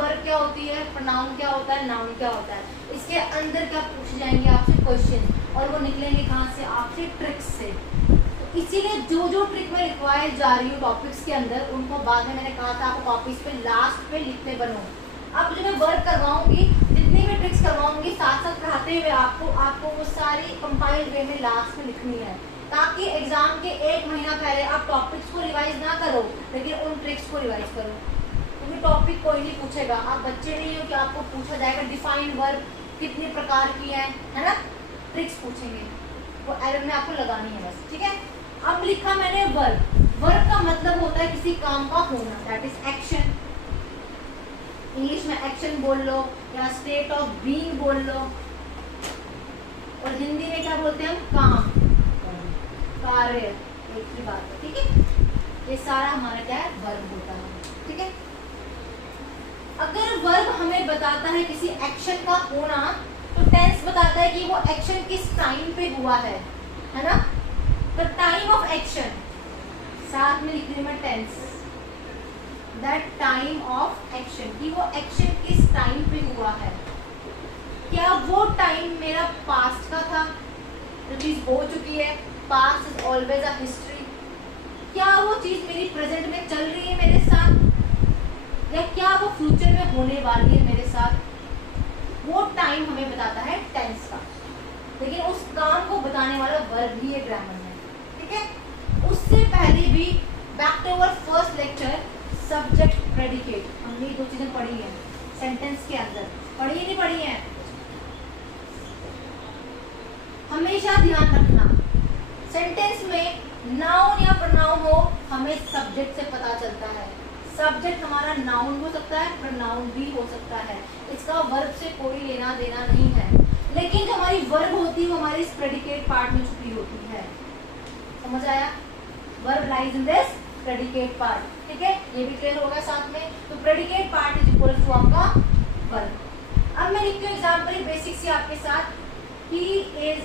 Verb क्या होती है, प्रोनाउन क्या होता है, नाउन क्या होता है, इसके अंदर क्या पूछे जाएंगे आपसे क्वेश्चन, और वो निकलेंगे कहाँ से, आपसे ट्रिक्स से। तो इसीलिए जो जो ट्रिक मैं लिखवाए जा रही हूँ टॉपिक्स के अंदर, उनको बाद में मैंने कहा था आपको कॉपीज पे लास्ट पे लिखते बनो। अब जो मैं वर्क करवाऊंगी, जितनी भी ट्रिक्स करवाऊंगी, साथ साथ पढ़ाते हुए आपको वो सारी कंपाइल्ड वे में लास्ट में लिखनी है, ताकि एग्जाम के 1 महीना पहले आप टॉपिक्स को रिवाइज ना करो, लेकिन उन ट्रिक्स को रिवाइज करो। क्योंकि टॉपिक कोई नहीं पूछेगा, आप बच्चे नहीं हो कि आपको पूछा जाएगा डिफाइन वर्ब कितने प्रकार की है ना, ट्रिक्स पूछेंगे, वो एरर में आपको लगानी है बस, ठीक है। अब लिखा मैंने वर्ब, वर्ब का मतलब होता है किसी काम का होना, दैट इज एक्शन। इंग्लिश में एक्शन बोल लो या स्टेट ऑफ बीइंग बोल लो, और हिंदी में क्या बोलते हैं हम, काम, कार्य, एक ही बात है, ठीक है। ये सारा हमारा क्या है, वर्ब होता है, ठीक है। अगर वर्ब हमें बताता है किसी एक्शन का होना, तो टेंस बताता है कि वो एक्शन किस टाइम पे हुआ है ना। द टाइम ऑफ एक्शन, साथ में लिख रही मैं tense, that time of action, कि वो एक्शन किस टाइम पे हुआ है। क्या वो टाइम मेरा पास्ट का था, जो चीज हो चुकी है, past is always a history. क्या वो चीज मेरी प्रेजेंट में चल रही है मेरे साथ, या क्या वो फ्यूचर में होने वाली है मेरे साथ, वो टाइम हमें बताता है टेंस का। लेकिन उस काम को बताने वाला वर्ब भी है ग्रामर में, ठीक है। उससे पहले भी back to our first lecture, subject predicate, हमने ये 2 चीजें पढ़ी हैं सेंटेंस के अंदर, पढ़ी नहीं पढ़ी हैं। हमेशा ध्यान रखना, सेंटेंस में नाउन या प्रोनाउन हो, हमें सब्जेक्ट से पता चलता है। सब्जेक्ट हमारा नाउन हो सकता है, प्रोनाउन भी हो सकता है, इसका वर्ब से कोई लेना देना नहीं है। लेकिन जो हमारी वर्ब होती है वो हमारी प्रेडिकेट पार्ट में छुपी होती है, समझ आया। Verb lies in this predicate part, ठीक है, ये भी क्लियर होगा साथ में। तो predicate part is equal to आपका वर्ब। अब मैं लिखती हूँ एग्जांपल बेसिक सी आपके साथ, ही इज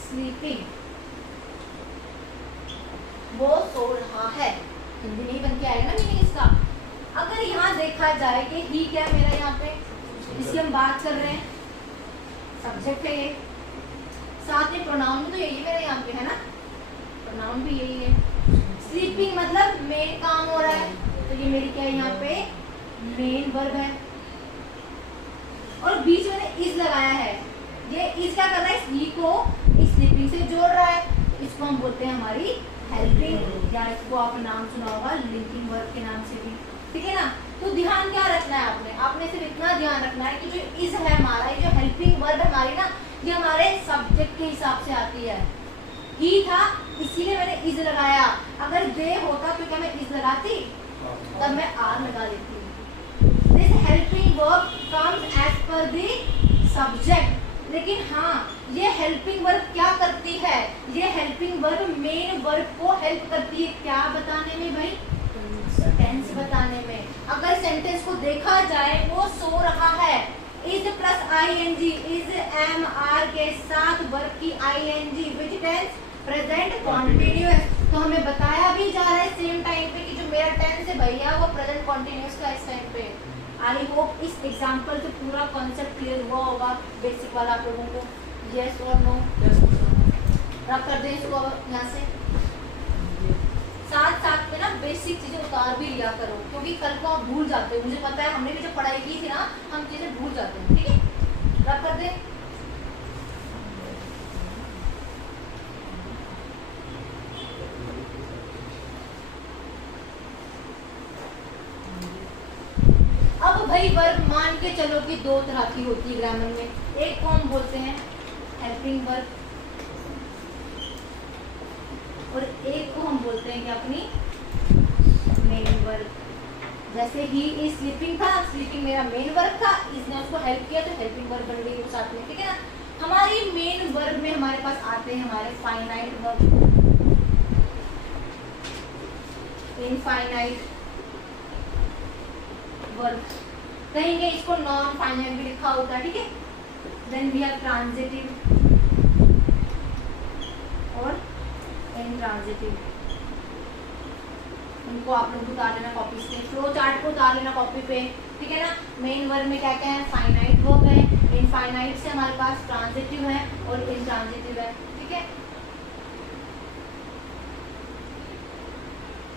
स्लीपिंग, वो सो रहा है, हिंदी में ही बन के आएगा ना मीनिंग इसका। अगर यहाँ देखा जाए कि ही क्या है मेरा, यहाँ पे जिसकी हम बात कर रहे हैं सब्जेक्ट है ये, साथ में प्रोनाउन भी तो यही है मेरा यहाँ पे, है ना, प्रोनाउन भी यही है। स्लीपिंग मतलब मेन काम हो रहा है, तो ये मेरी क्या है यहाँ पे, मेन वर्ब है। और बीच में इज लगाया है, ये इज क्या कर रहा है, ही को इस स्लीपिंग से जोड़ रहा है, इसको हम बोलते हैं हमारी हेल्पिंग, या इसको आप नाम सुना होगा लिंकिंग वर्ब के नाम से भी, ठीक है ना। तो ध्यान क्या रखना है आपने सिर्फ इतना ध्यान रखना है कि जो इज है हमारा, ये जो हेल्पिंग वर्ब हमारी ना, ये हमारे सब्जेक्ट के हिसाब से आती है। ही था इसीलिए मैंने इज लगाया, अगर दे होता तो क्या मैं इज लगाती, तब मैं आर लगा देती। This helping verb comes as per the subject. लेकिन हाँ, ये हेल्पिंग वर्ब क्या करती है, ये हेल्पिंग वर्ब मेन वर्ब को हेल्प करती है, क्या बताने में भाई, टेंस बताने में। अगर सेंटेंस को देखा जाए, वो सो रहा है, is plus ING, is am are के साथ वर्ब की ING, which tense, present continuous. तो हमें बताया भी जा रहा है सेम टाइम पे कि जो मेरा टेंस है भैया वो प्रेजेंट कॉन्टिन्यूअस का इस टाइम पे। आई होप इस एग्जांपल से पूरा कॉन्सेप्ट क्लियर हुआ होगा, बेसिक वाला आप लोगों को। यस और नो, रब कर दें इसको यहाँ से। साथ साथ में ना बेसिक चीजें उतार भी लिया करो, क्योंकि कल को आप भूल जाते हो, मुझे पता है, हमने भी जब पढ़ाई की थी ना, हम चीजें भूल जाते हैं, ठीक है। रब कर दें। अब भाई वर्ब मान के चलो कि 2 तरह की होती है ग्रामर में, एक को हम बोलते हैं हेल्पिंग वर्ब, और एक को हम बोलते हैं कि अपनी मेन वर्ब। जैसे ही इज स्लीपिंग था, स्लीपिंग मेरा मेन वर्ब था, इसने उसको हेल्प किया तो हेल्पिंग वर्ब बन गई वो साथ में, ठीक है ना। हमारी मेन वर्ब में हमारे पास आते हैं हमारे फाइनाइट वर्ब, इनफाइनाइट वर्ब, कहेंगे इसको नॉन फाइनाइट भी लिखा होता है, ठीक है। देन वी हैव ट्रांजिटिव और इंट्रांजिटिव उनको आप लोग उतार लेना कॉपी से, फ्लो चार्ट को उतार लेना कॉपी पे, ठीक है ना। मेन वर्ब में क्या क्या है, फाइनाइट वर्ब है, इनफाइनाइट से हमारे पास ट्रांजिटिव है और इनट्रांजिटिव है, ठीक है।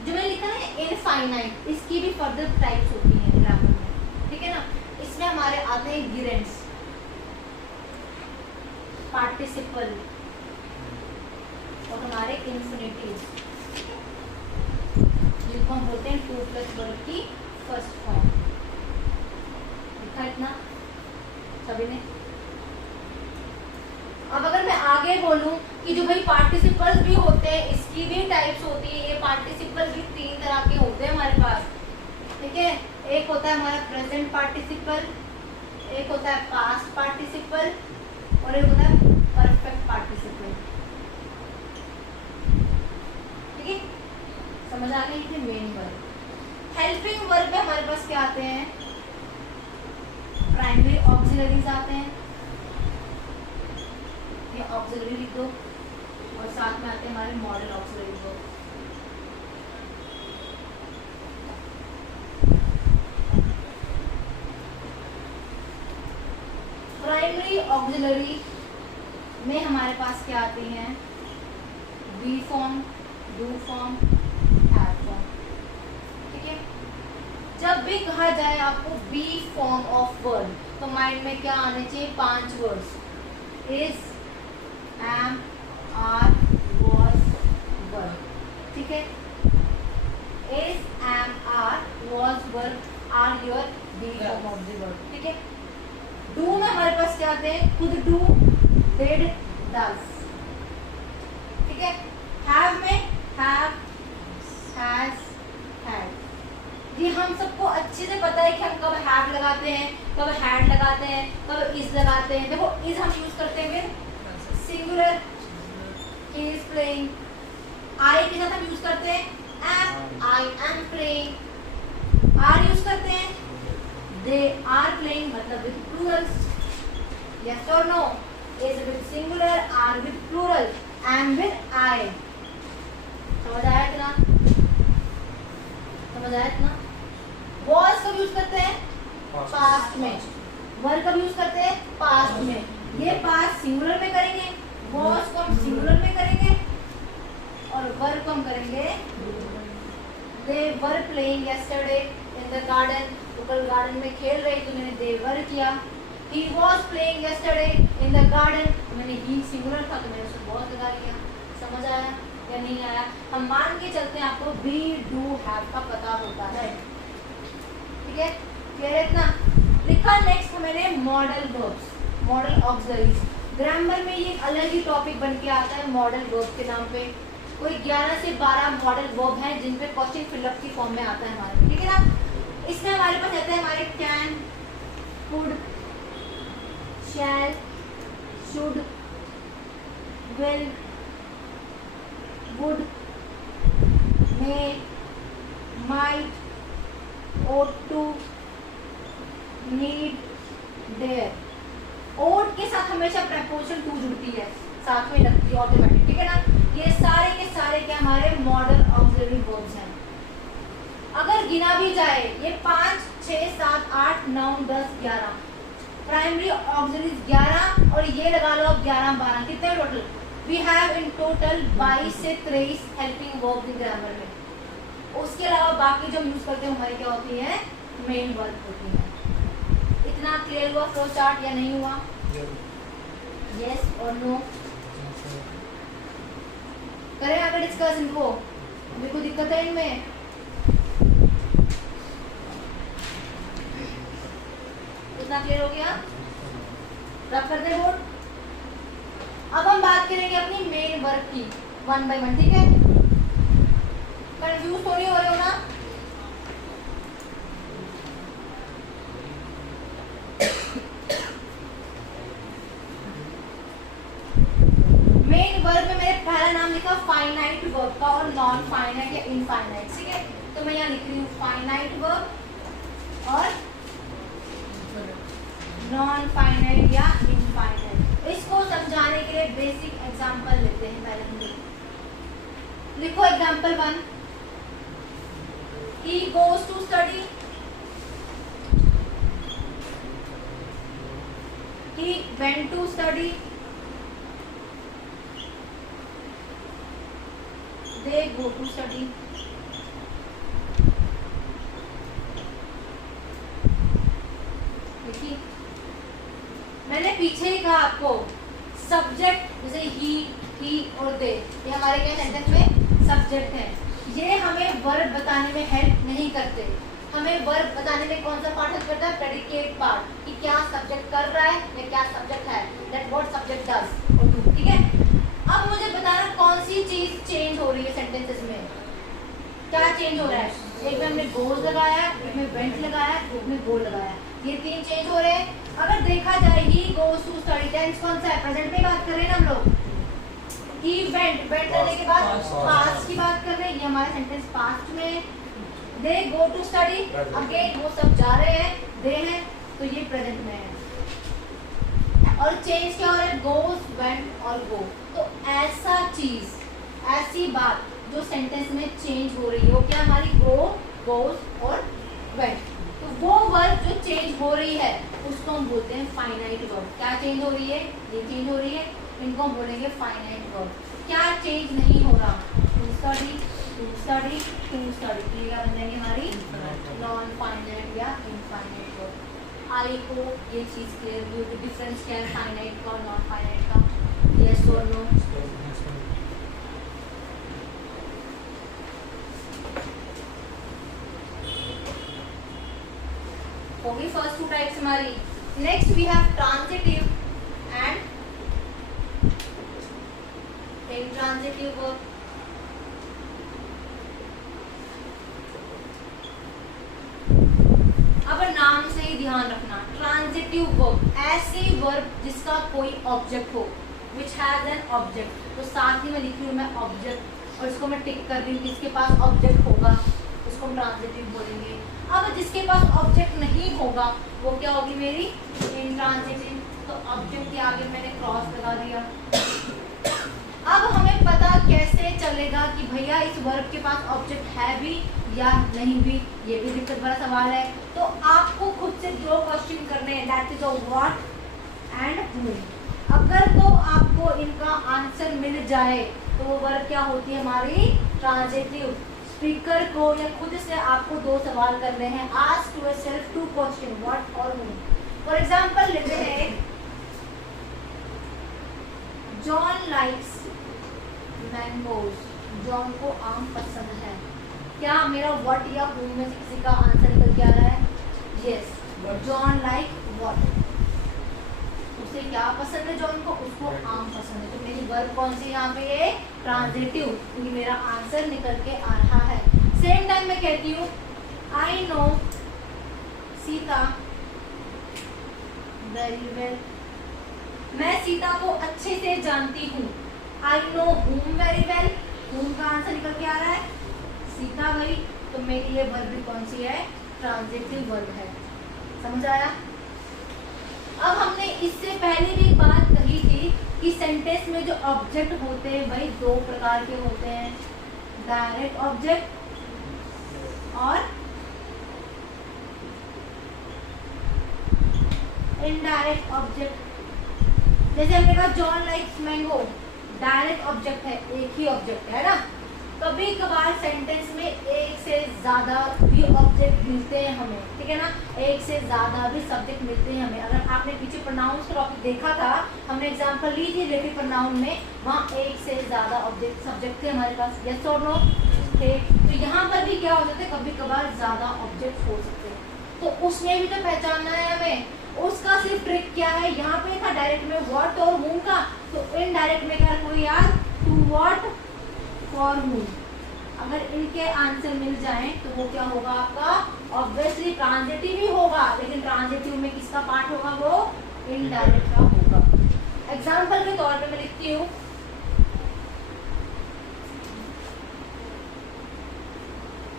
जो मैंने लिखा है इनफाइनाइट, इसकी भी फर्दर टाइप्स होती हैं ग्रामर में, ठीक है ना। इसमें हमारे आते हैं गिरेंट्स, पार्टिसिपल और हमारे इन्फिनिटिव्स, जिनको हम बोलते हैं 2+ वर्ब की फर्स्ट फॉर्म। लिखा इतना सभी ने। अब अगर मैं आगे बोलूं कि जो भाई पार्टिसिपल्स भी होते हैं, इसकी भी टाइप्स होती है। ये पार्टिसिपल भी 3 तरह के होते हैं हमारे पास, ठीक है। एक होता है हमारा प्रेजेंट पार्टिसिपल, एक होता है पास्ट पार्टिसिपल और एक होता है परफेक्ट पार्टिसिपल, ठीक है। समझ आ गई थी मेन वर्ब। हेल्पिंग वर्ब में हमारे पास क्या आते हैं, प्राइमरी ऑक्सिलरीज आते हैं, ये ऑक्सिलरी लिख दो, और साथ में आते हैं हमारे modal auxiliary verb. Primary auxiliary में हमारे पास क्या आती हैं, be form, do form, have form, ठीक है। जब भी कहा जाए आपको बी फॉर्म ऑफ वर्ड, तो माइंड में क्या आने चाहिए, 5 words, is, am, are, was, were, ठीक है। Is, am, are, was, were are your be form of the word, ठीक है। डू में हमारे पास क्या आते हैं, खुद डू, डिड, डज, ठीक है। हैव में हैव, हैज, हैड। ये हम सबको अच्छे से पता है कि हम कब हैव लगाते हैं, कब हैड लगाते हैं, कब इज लगाते हैं। देखो इज हम यूज करते हैं singular, he is playing. I के साथ हम यूज करते हैं am, I am playing. Are use करते हैं, दे आर प्लेइंग, मतलब विद प्लूरल्स। यस और no, is with singular, are with plural, am with I. समझ आया इतना, समझ आया इतना। वॉज कब यूज करते हैं, पास्ट में। वर कब यूज करते हैं, पास्ट में। ये पास्ट सिंगुलर में करेंगे, वॉज को हम सिंगुलर में करेंगे, और वर को हम करेंगे, they were playing yesterday in the garden, तो कल गार्डन में खेल रही तो मैंने दे वर किया। He was playing yesterday in the garden, मैंने ही सिंगुलर था तो मैंने उसको वॉज लगा लिया। समझ आया या नहीं आया। हम मान के चलते हैं आपको बी, डू, हैव का पता होता है, ठीक है। क्लियर है इतना। लिखा नेक्स्ट मैंने modal verbs, model auxiliaries. Grammar में ये अलग ही टॉपिक बन के आता है मॉडल वर्ब के नाम पे। कोई 11 से 12 मॉडल वर्ब हैं जिन पे क्वेश्चन फिलअप की फॉर्म में आता है हमारे, ठीक है ना। इसमें हमारे पास आता है हमारे can, could, shall, should, will, would, may, might, ought to, need, dare। ought के साथ हमेशा preposition to जुड़ती है, साथ में लगती है ऑटोमेटिक, ठीक है ना। ये सारे के सारे क्या हमारे मॉडल ऑक्सिलरी वर्ब्स हैं। अगर गिना भी जाए ये 5, 6, 7, 8, 9, 10, 11 प्राइमरी ऑक्सिलरीज 11, और ये लगा लो अब 11, 12 कितने टोटल। वी हैव इन टोटल 22 से 23 हेल्पिंग वर्ब्स इन ग्रामर में। उसके अलावा बाकी जो यूज करते हैं हमारी क्या होती है, मेन वर्ब होती है। इतना क्लियर हुआ फ्लो चार्ट या नहीं हुआ, यस और नो। करें आगे डिस्कस इनको, मेरे को दिक्कत है इनमें। इतना क्लियर हो गया, रब कर दे बोर्ड। अब हम बात करेंगे अपनी मेन वर्ब की 1 by 1, ठीक है। कंफ्यूज तो नहीं हो रहे हो ना। मेन वर्ब में मैंने पहला नाम लिखा फाइनाइट वर्ब का और नॉन फाइनाइट या इनफाइनाइट, ठीक है। तो मैं यहाँ लिख रही हूँ फाइनाइट वर्ब और नॉन फाइनाइट या इनफाइनाइट। इसको समझाने के लिए बेसिक एग्जांपल लेते हैं पहले हम। लिखो example 1, He goes to study. He went to study. They go to study. देखिए मैंने पीछे ही कहा आपको सब्जेक्ट जैसे ही और दे, ये हमारे क्या सेंटेंस में सब्जेक्ट है। ये हमें वर्ब बताने में हेल्प नहीं करते। हमें वर्ब बताने में कौन सा पार्ट हेल्प करता है? प्रेडिकेट पार्ट, कि क्या सब्जेक्ट कर रहा है या क्या सब्जेक्ट है, दैट व्हाट सब्जेक्ट डज और डू। ठीक है, अब मुझे बताना कौन सी चीज चेंज हो रही है सेंटेंसेस में, क्या चेंज हो रहा है। एक में हमने गोज लगाया, एक में वेंट लगाया, एक में गो लगाया, ये तीन चेंज हो रहे हैं। अगर देखा जाए he goes to study, tense कौन सा है? प्रेजेंट में बात कर रहे हैं ना हम लोग। ही वेंट करने के बाद पास्ट की बात कर रहे हैं, ये हमारा सेंटेंस पास्ट में है। दे गो टू स्टडी, अगेन वो सब जा रहे हैं, दे हैं, तो ये प्रेजेंट में है। और चेंज क्या हो रहा है? गोज, वेंट और गो। तो ऐसा चीज, ऐसी बात जो सेंटेंस में चेंज हो रही है वो क्या हमारी? गो, गोज और वेंट। तो वो वर्ब जो चेंज हो रही है उसको हम बोलते हैं फाइनाइट वर्ब। क्या चेंज हो रही है? ये चेंज हो रही है, इनको हम बोलेंगे फाइनाइट वर्ब। क्या चेंज नहीं हो रहा? To study, to study, to study, ये क्या बन जाएंगे हमारी? नॉन फाइनाइट या इनफाइनाइट वर्ब। आई को ये चीज क्लियर हुई कि डिफरेंस क्या है फाइनाइट का और नॉन फाइनाइट का। यस और नो? होगी फर्स्ट टू टाइप्स हमारी। Next we have transitive and intransitive verb. अब नाम से ही ध्यान रखना, ट्रांजिटिव वर्ब ऐसी वर्ब जिसका कोई ऑब्जेक्ट हो, विच हैज एन ऑब्जेक्ट। तो साथ ही में लिख रही हूँ मैं ऑब्जेक्ट, और इसको मैं टिक कर रही हूँ किसके पास ऑब्जेक्ट होगा, उसको हम ट्रांजिटिव बोलेंगे। अब जिसके पास ऑब्जेक्ट नहीं होगा वो क्या होगी मेरी? इंट्रांजिटिव। तो ऑब्जेक्ट के आगे मैंने क्रॉस लगा दिया। अब हमें पता कैसे चलेगा कि भैया इस वर्ब के पास ऑब्जेक्ट है भी या नहीं भी? ये भी दिक्कत बड़ा सवाल है। तो आपको खुद से दो क्वेश्चन करने हैं, that is what and who. अगर तो आपको इनका आंसर मिल जाए तो वो वर्ब क्या होती है हमारी? ट्रांजिटिव। स्पीकर को या खुद से आपको दो सवाल करने हैं। Ask yourself two question, what और हू। फॉर एग्जांपल लेते हैं, जॉन लाइक्स मैंगोज। जॉन को आम पसंद है। क्या मेरा व्हाट या हू में से किसी का आंसर निकल के आ रहा है? Yes, John like what. उसे क्या पसंद है? जॉन को, उसको आम पसंद है। तो मेरी वर्ब कौन सी यहाँ पे है? ट्रांजिटिव, क्योंकि मेरा आंसर निकल के आ रहा है। सेम टाइम मैं कहती हूँ I know Sita very well. मैं सीता को अच्छे से जानती हूँ। I know whom very well, whom का आंसर निकल के आ रहा है सीता गई। तो मेरी ये वर्ब भी कौन सी है? ट्रांजिटिव वर्ब है। समझ आया? अब हमने इससे पहले भी बात कही थी कि सेंटेंस में जो ऑब्जेक्ट होते हैं भाई दो प्रकार के होते हैं, डायरेक्ट ऑब्जेक्ट और इनडायरेक्ट ऑब्जेक्ट। जैसे हमने कहा John likes mango, direct object है, एक ही ऑब्जेक्ट है ना। कभी कभार सेंटेंस में एक से ज्यादा भी ऑब्जेक्ट मिलते हैं हमें, ठीक है ना, एक से ज्यादा भी सब्जेक्ट मिलते हैं हमें। अगर आपने पीछे प्रोनाउंस का टॉपिक देखा था, हमने एग्जांपल ली थी रिलेटिव प्रोनाउन में, वहाँ एक से ज्यादा ऑब्जेक्ट सब्जेक्ट थे हमारे पास, यस और नो थे। तो यहाँ पर भी क्या हो जाते हैं, कभी कभार ज्यादा ऑब्जेक्ट हो सकते हैं, तो उसमें भी तो पहचानना है हमें। उसका सिर्फ ट्रिक क्या है, यहाँ पे था डायरेक्ट में व्हाट और whom का, तो इनडायरेक्ट में क्या रखोगे यार, टू व्हाट फॉर whom। अगर इनके आंसर मिल जाएं तो वो क्या होगा आपका, ऑब्वियसली ट्रांजिटिव ही होगा, लेकिन ट्रांजिटिव में किसका पार्ट होगा, वो इनडायरेक्ट का होगा। एग्जाम्पल के तौर पे मैं लिखती हूँ,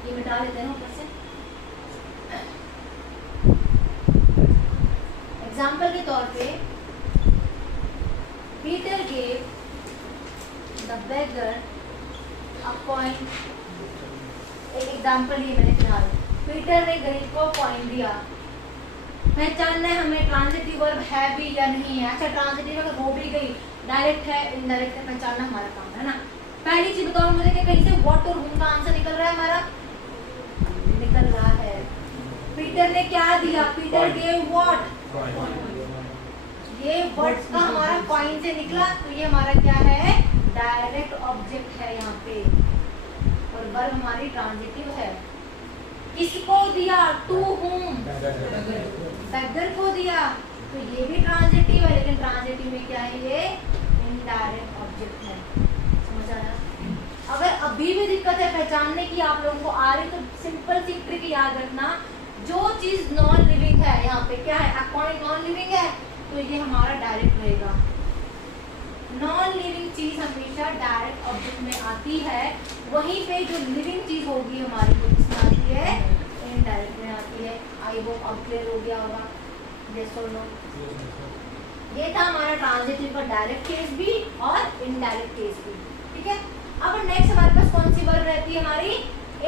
ये मिटा लेते हैं ऊपर से। एग्जाम्पल के तौर पे, Peter gave the beggar a coin एक एग्जांपल ये मैंने फिलहाल, पीटर ने गणित को पॉइंट दिया, पहचानना है हमें ट्रांजिटिव वर्ब है भी या नहीं है। अच्छा ट्रांजिटिव अगर हो भी गई, डायरेक्ट है इनडायरेक्ट है, पहचानना हमारा काम है ना। पहली चीज बताओ मुझे कि कहीं से व्हाट और whom का आंसर निकल रहा है हमारा, निकल रहा है। पीटर ने क्या दिया, पीटर गेव व्हाट, ये वर्ड्स का हमारा पॉइंट से निकला, तो ये हमारा क्या है, डायरेक्ट ऑब्जेक्ट है यहाँ पे, और वर्ब हमारी ट्रांजिटिव है। किसको दिया, टू whom, बेगर को दिया, तो ये भी ट्रांजिटिव है, लेकिन ट्रांजिटिव में क्या है, ये इनडायरेक्ट ऑब्जेक्ट है। समझ आया। अगर अभी भी दिक्कत है पहचानने की आप लोगों को आ रही, तो सिंपल सी ट्रिक याद रखना, जो चीज नॉन लिविंग है, यहाँ पे क्या है, अकॉर्डिंग नॉन लिविंग है, तो ये हमारा डायरेक्ट रहेगा। नॉन लिविंग चीज हमेशा डायरेक्ट ऑब्जेक्ट में आती है, वहीं पे जो लिविंग चीज होगी हमारी को किसमें आती है, इनडायरेक्ट में आती है। आई होप अब क्लियर हो गया होगा, यस और नो। ये था हमारा ट्रांजिटिव का डायरेक्ट केस भी और इनडायरेक्ट केस भी, ठीक है। अब नेक्स्ट हमारे पास कौन सी वर्ब रहती है, हमारी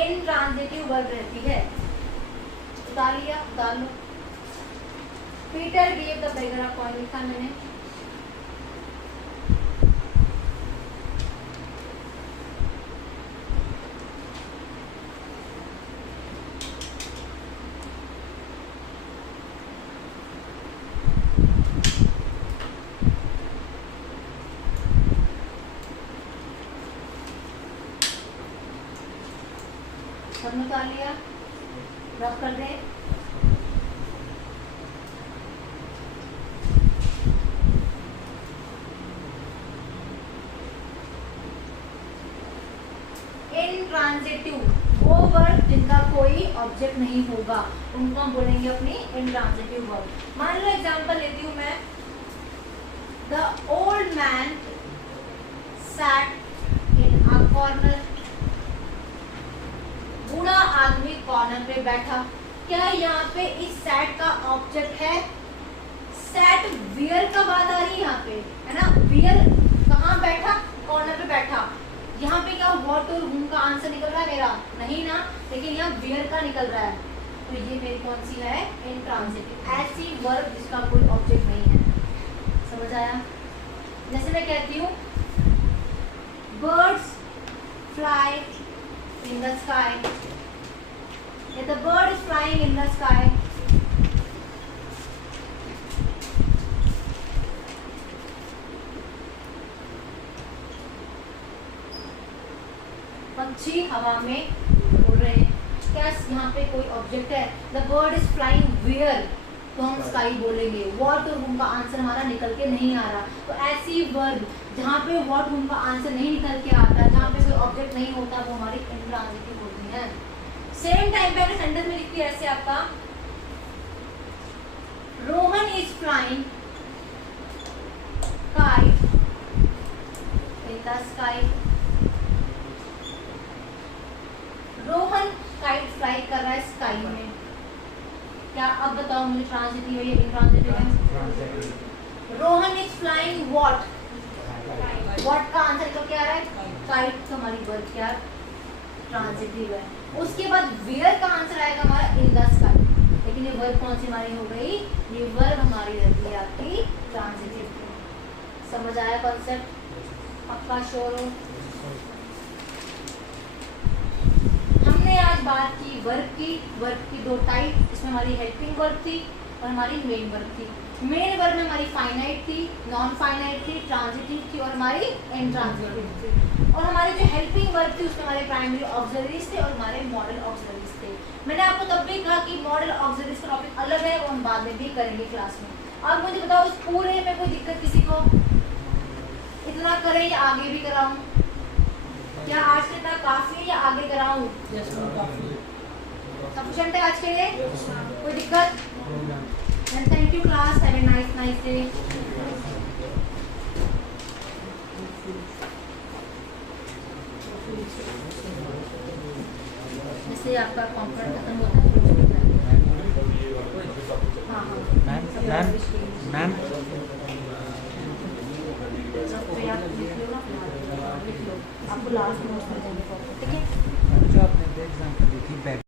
इनट्रांजिटिव वर्ब रहती है। उतार लिया, उतार लो। Peter gave the beggar a coin, लिखा मैंने। सबने उतार लिया, रब कर दे। इनट्रांजिटिव वो वर्ब जिनका कोई ऑब्जेक्ट नहीं होगा, उनको हम बोलेंगे अपनी इनट्रांजिटिव वर्ब। मान लो एग्जांपल लेती हूँ मैं, the old man sat in a corner, बूढ़ा आदमी कॉर्नर पे बैठा। क्या यहाँ पे इस सैट का ऑब्जेक्ट है, सैट वियर का बात आ रही है यहाँ पे, है ना। वियर कहाँ बैठा, कॉर्नर पे बैठा। यहाँ पे क्या व्हाट और whom का आंसर निकल रहा है मेरा, नहीं ना, लेकिन यहाँ वियर का निकल रहा है, तो ये मेरी कौन सी है, इनट्रांजिटिव। ऐसी वर्ब जिसका कोई ऑब्जेक्ट नहीं है। समझ आया। जैसे मैं कहती हूँ birds fly in the sky, yeah, the bird is flying in the sky. पंछी हवा में उड़ रहे हैं। क्या यहाँ पे कोई ऑब्जेक्ट है, the bird is flying where, तो हम स्काई बोलेंगे। व्हाट और whom का आंसर हमारा निकल के नहीं आ रहा, तो ऐसी वर्ब जहाँ पे व्हाट whom का आंसर नहीं निकल के आता, जहाँ पे कोई ऑब्जेक्ट नहीं होता, वो हमारी इनट्रांजिटिव होती है। सेम टाइम पे अगर सेंटेंस में लिखती है ऐसे आपका, Rohan is flying kite in the sky. Rohan kite fly कर रहा है स्काई में। क्या अब बताओ मुझे ट्रांजिटिव है या इनट्रांजिटिव है। Rohan is flying what, what का आंसर निकल के आ रहा है, काइट। तो हमारी वर्ब क्या ट्रांजिटिव है। उसके बाद वेयर का आंसर आएगा हमारा इन द स्काई, लेकिन ये वर्ब कौन सी हमारी हो गई, ये वर्ब हमारी रहती है आपकी ट्रांजिटिव। समझ आया कॉन्सेप्ट, पक्का श्योर हो। हमने आज बात की वर्ब की दो टाइप, इसमें हमारी हेल्पिंग वर्ब थी और हमारी मेन वर्ब थी। मेन वर्ब में हमारी फाइनाइट थी, नॉन फाइनाइट थी, ट्रांजिटिव थी और हमारी इनट्रांजिटिव थी। और हमारी जो हेल्पिंग वर्ब थी उसमें हमारे प्राइमरी ऑक्सिलरीज थे और हमारे मॉडल ऑक्सिलरीज थे। मैंने आपको तब भी कहा कि मॉडल ऑक्सिलरीज का टॉपिक अलग है, वो हम बाद में भी करेंगे क्लास में। अब मुझे बताओ उस पूरे में कोई दिक्कत किसी को, इतना करें या आगे भी कराऊं, क्या आज से इतना काफी है या आगे कराऊं, सफिशिएंट है आज के लिए, कोई दिक्कत। Thank you class, have a nice day. जैसे आपका कॉम्पोनेंट खत्म होता है, हाँ मैम आपको लास्ट में ठीक है। एग्जांपल देखिए बैक